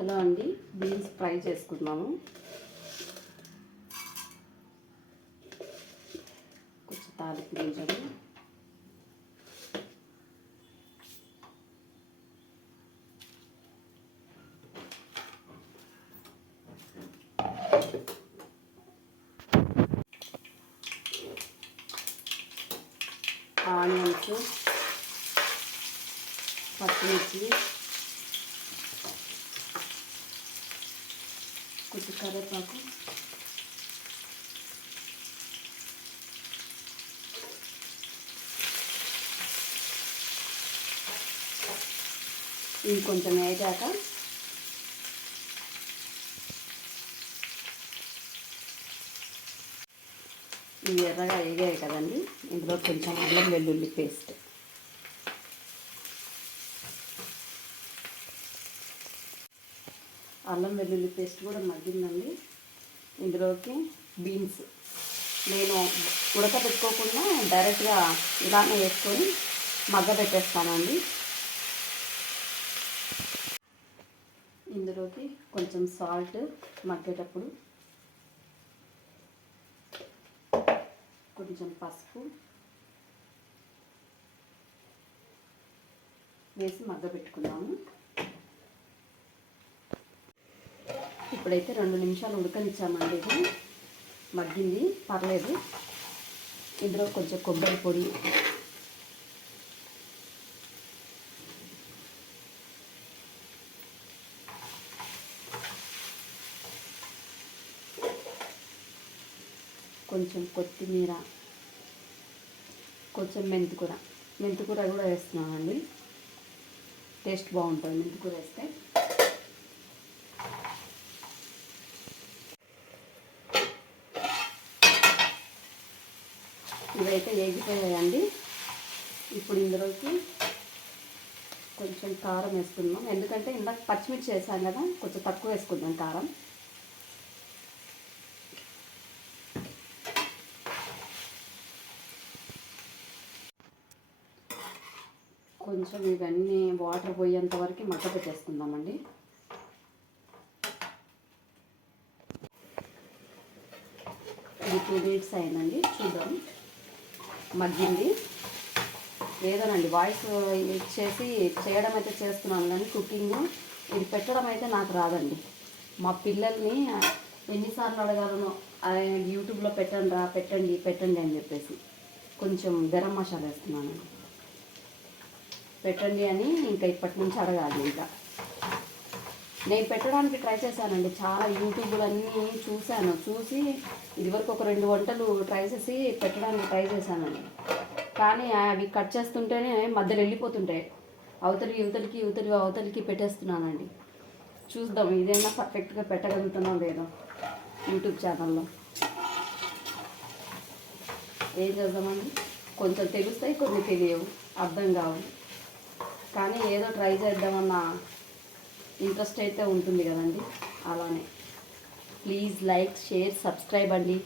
Hello అండి, beans fry చేసుకున్నాము. కొంచెం తాలింపు గింజలు, ఆనియన్స్, పచ్చిమిర్చి, కొంచెం కరివేపాకు, ఇవి కొంచెం వేగాక ఇవి ఎర్రగా వేగాయి కదండి, ఇందులో కొంచెం అల్లం వెల్లుల్లి పేస్ట్, అల్లం వెల్లుల్లి పేస్ట్ కూడా మగ్గిందండి. ఇందులోకి బీన్స్ నేను ఉడకబెట్టుకోకుండా డైరెక్ట్గా ఇలానే వేసుకొని మగ్గబెట్టేస్తానండి. ఇందులోకి కొంచెం సాల్ట్ మగ్గేటప్పుడు, కొంచెం పసుపు వేసి మగ్గబెట్టుకున్నాము. ఇప్పుడైతే 2 నిమిషాలు ఉడకనిచ్చామండి. ఇది మగ్గింది, పర్లేదు. ఇందులో కొంచెం కొబ్బరి పొడి, కొంచెం కొత్తిమీర, కొంచెం మెంతికూర కూడా వేస్తున్నామండి. టేస్ట్ బాగుంటుంది మెంతికూర వేస్తే. ఇవైతే వేగిపోయాయండి. ఇప్పుడు ఇందులోకి కొంచెం కారం వేసుకుందాం, ఎందుకంటే ఇందాక పచ్చిమిర్చి వేసాం కదా, కొంచెం తక్కువ వేసుకుందాం కారం. కొంచెం ఇవన్నీ వాటర్ పోయేంత వరకు మగ్గ పెట్టేసుకుందామండి. ఇది 2 మినిట్స్ అయిందండి, చూద్దాం. మగ్గింది. ఏదోనండి, వాయిస్ ఇచ్చేసి చేయడం అయితే చేస్తున్నాను, కానీ కుకింగ్ ఇది పెట్టడం అయితే నాకు రాదండి. మా పిల్లల్ని ఎన్నిసార్లు అడగాలనో, యూట్యూబ్లో పెట్టండి అని చెప్పేసి కొంచెం గరం మసాలా వేస్తున్నాను. పెట్టండి అని ఇంకా ఇప్పటి నుంచి అడగాలి. ఇంకా నేను పెట్టడానికి ట్రై చేశానండి, చాలా యూట్యూబ్లన్నీ చూసి ఇదివరకు ఒక 2 వంటలు ట్రై చేసి పెట్టడానికి ట్రై చేశానండి. కానీ అవి కట్ చేస్తుంటేనే మధ్యలో వెళ్ళిపోతుంటాయి, అవతలికి పెట్టేస్తున్నానండి. చూద్దాం ఇదైనా పర్ఫెక్ట్గా పెట్టగలుగుతున్నాం లేదో యూట్యూబ్ ఛానల్లో. ఏం చేద్దామండి, కొంచెం తెలుస్తాయి, కొన్ని తెలియవు, అర్థం కావు. కానీ ఏదో ట్రై చేద్దామన్న ఇంట్రెస్ట్ అయితే ఉంటుంది కదండి. అలానే ప్లీజ్ లైక్, షేర్, సబ్స్క్రైబ్ అండి.